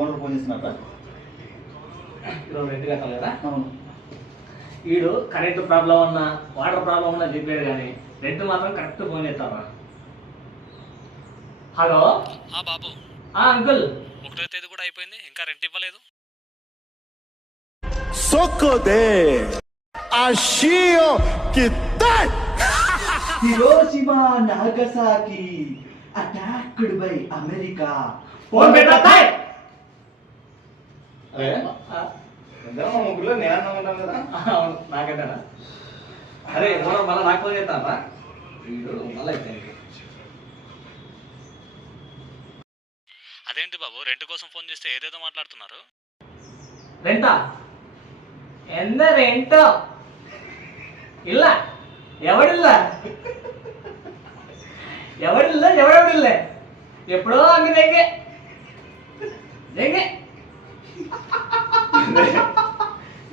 Phone చేస్తున్నట్ట ఈరోజు rent కట్టాలి కదా. అవును. వీడు కరెంటు ప్రాబ్లం ఉన్నా వాటర్ ప్రాబ్లం ఉన్నా చెప్పాడు కానీ రెంట్ మాత్రం కరెక్ట్ ఫోన్ చేస్తావా? హలో బాబు, అంకుల్, 1వ తేదీ కూడా అయిపోయింది, ఇంకా రెంట్ ఇవ్వలేదు. Socode Ashio Kitai Hiroshima Nagasaki attacked by America. Phone పెట్టాయి. అరే ఇద్దరం మా ముగ్గురులో నేను ఉంటాను కదా. అవును, నాకేంటా. అరే మనం మళ్ళీ నాకు ఫోన్ చేస్తారా? వీడు మళ్ళీ అయిపోయింది. అదేంటి బాబు, రెంట్ కోసం ఫోన్ చేస్తే ఏదేదో మాట్లాడుతున్నారు. రెంటా? ఎంత రెంట్? ಇಲ್ಲ ఎవడిల్ల ఎవడిల్ల ఎవడెవడిల్ల ఎప్పుడో అంగి దెంగే దెంగే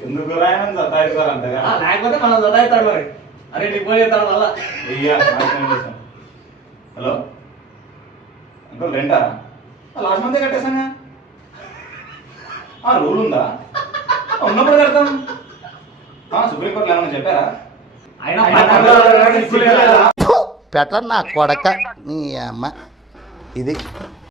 ఎందుకు రాయనని సతాయిస్తారు అంతగా. లేకపోతే మనం చదువుతాడు మరి. అరే నీకు ఫోన్ చేస్తాడు మళ్ళా. హలో అంకుల్ రెంటా? లాస్ట్ మంతే కట్టేసాగా. రూల్ ఉందా? ఉన్నప్పుడు కడతాం. సుప్రీంకోర్టులో ఏమన్నా చెప్పారా? ఆయన పెట్ట నా కొడక నీ అమ్మ ఇది